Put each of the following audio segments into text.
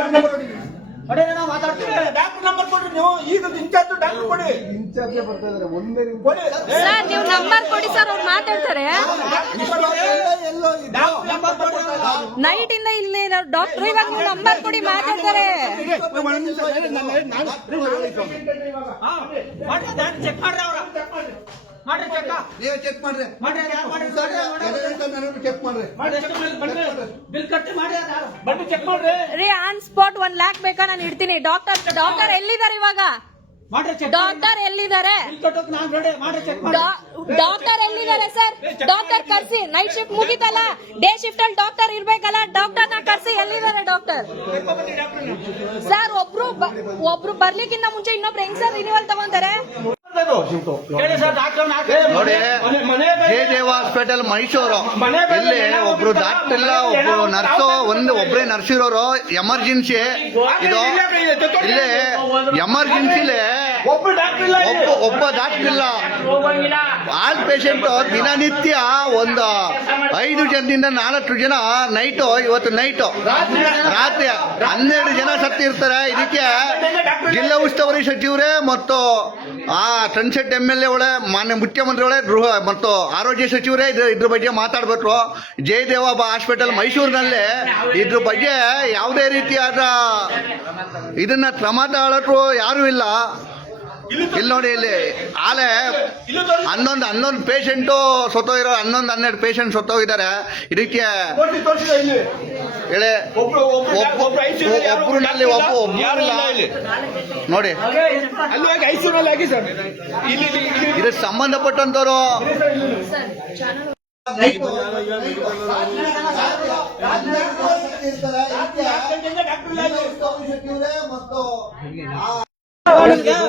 ಮಾತಾಡ್ತೀವಿ. Doctor number ಕೊಡ್ರಿ ನೀವು. ಈಗ ಇನ್ಚಾರ್ಜ್ ಡಾಕ್ಟರ್ ಕೊಡಿ. ಇನ್ಚಾರ್ಜ್ ಬರ್ತಾ ಇದಾರೆ. ಒಂದೇ ಸರ್ ನೀವು ನಂಬರ್ ಕೊಡಿ ಸರ್, ಅವ್ರು ಮಾತಾಡ್ತಾರೆ. ನೈಟ್ ಇಂದ ಇಲ್ಲಿ ಡಾಕ್ಟರ್ ಇವಾಗ ನೀವು ನಂಬರ್ ಕೊಡಿ, ಮಾತಾಡ್ತಾರೆ. ಚೆಕ್ ಮಾಡ್ರಿ ಅವ್ರ. ಮಾಡ್ರಿ ಚೆಕ್. ನೀವು ಚೆಕ್ ಮಾಡ್ರಿ. ಚೆಕ್ ಮಾಡ್ರಿ. ಬಿಲ್ ಕಟ್ಟಿ ಮಾಡಿ ಬನ್ನಿ ಚೆಕ್ ಮಾಡ್ರಿ. ರೀ ಆನ್ ಸ್ಪಾಟ್ 1 lakh ಬೇಕಾ? ನಾನು ಇಡ್ತೀನಿ. ಡಾಕ್ಟರ್ ಎಲ್ಲಿದ್ದಾರೆ ಇವಾಗ? ಡಾಕ್ಟರ್ ಎಲ್ಲಿದ್ದಾರೆ? ಡಾಕ್ಟರ್ ಎಲ್ಲಿದ್ದಾರೆ ಸರ್? ಡಾಕ್ಟರ್ ಕರ್ಸಿ. ನೈಟ್ ಶಿಫ್ಟ್ ಮುಗಿತಲ್ಲ, ಡೇ ಶಿಫ್ಟ್ ಅಲ್ಲಿ ಡಾಕ್ಟರ್ ಇರ್ಬೇಕಲ್ಲ. ಡಾಕ್ಟರ್ ನ ಕರ್ಸಿ. ಎಲ್ಲಿದ್ದಾರೆ ಡಾಕ್ಟರ್? ಸರ್ ಒಬ್ರು ಬರ್ಲಿಕ್ಕಿಂತ ಮುಂಚೆ ಇನ್ನೊಬ್ರು ಹೆಂಗ್ ಸರ್ ರಿನ್ಯೂವಲ್ ತಗೊಂತಾರೆ? ನೋಡಿ, ಜಯದೇವ ಹಾಸ್ಪಿಟಲ್ ಮೈಸೂರು ಇಲ್ಲಿ ಒಬ್ರು ಡಾಕ್ಟರ್ ಇಲ್ಲ, ಒಬ್ರು ನರ್ಸು, ಒಬ್ರೇ ನರ್ಸ್ ಇರೋರು. ಎಮರ್ಜೆನ್ಸಿ ಇದು. ಇಲ್ಲಿ ಎಮರ್ಜೆನ್ಸಿಲಿ ಒಬ್ಬ ಡಾಕ್ಟರ್ ಇಲ್ಲ. ಆಲ್ ಪೇಷಂಟ್ ದಿನನಿತ್ಯ ಒಂದು 5 ಜನದಿಂದ 4 ಜನ ನೈಟು, ಇವತ್ತು ನೈಟು ರಾತ್ರಿ 12 ಜನ ಸತ್ತಿರ್ತಾರೆ. ಇದಕ್ಕೆ ಜಿಲ್ಲಾ ಉಸ್ತುವಾರಿ ಸಚಿವರೇ ಮತ್ತು ಸನ್ಸೆಟ್ MLA ಒಳೆ, ಮಾನ್ಯ ಮುಖ್ಯಮಂತ್ರಿಗಳೇ ಮತ್ತು ಆರೋಗ್ಯ ಸಚಿವರೇ ಇದ್ರ ಬಗ್ಗೆ ಮಾತಾಡ್ಬೇಕು. ಜಯದೇವ ಹಾಸ್ಪಿಟಲ್ ಮೈಸೂರಿನಲ್ಲಿ ಇದ್ರ ಬಗ್ಗೆ ಯಾವುದೇ ರೀತಿಯಾದ ಇದನ್ನ ಕ್ರಮ ತಗೊಳ್ಳೋರು ಯಾರು ಇಲ್ಲ. ಇಲ್ಲಿ ನೋಡಿ, ಇಲ್ಲಿ ಆಲೆ 11 ಪೇಷಂಟು ಸತ್ತೋಗಿರೋ, 11-12 ಪೇಷಂಟ್ ಸತ್ತೋಗಿದ್ದಾರೆ. ಇದಕ್ಕೆ ಹೇಳಿ ಒಬ್ಬರಲ್ಲಿ ನೋಡಿ, ಇದಕ್ಕೆ ಸಂಬಂಧಪಟ್ಟಂತವರು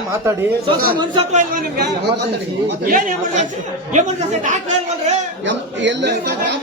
ಮಾತಾಡಿ. ಏನ್ ಎಮರ್ಜೆನ್ಸಿ ಡಾಕ್ಟರ್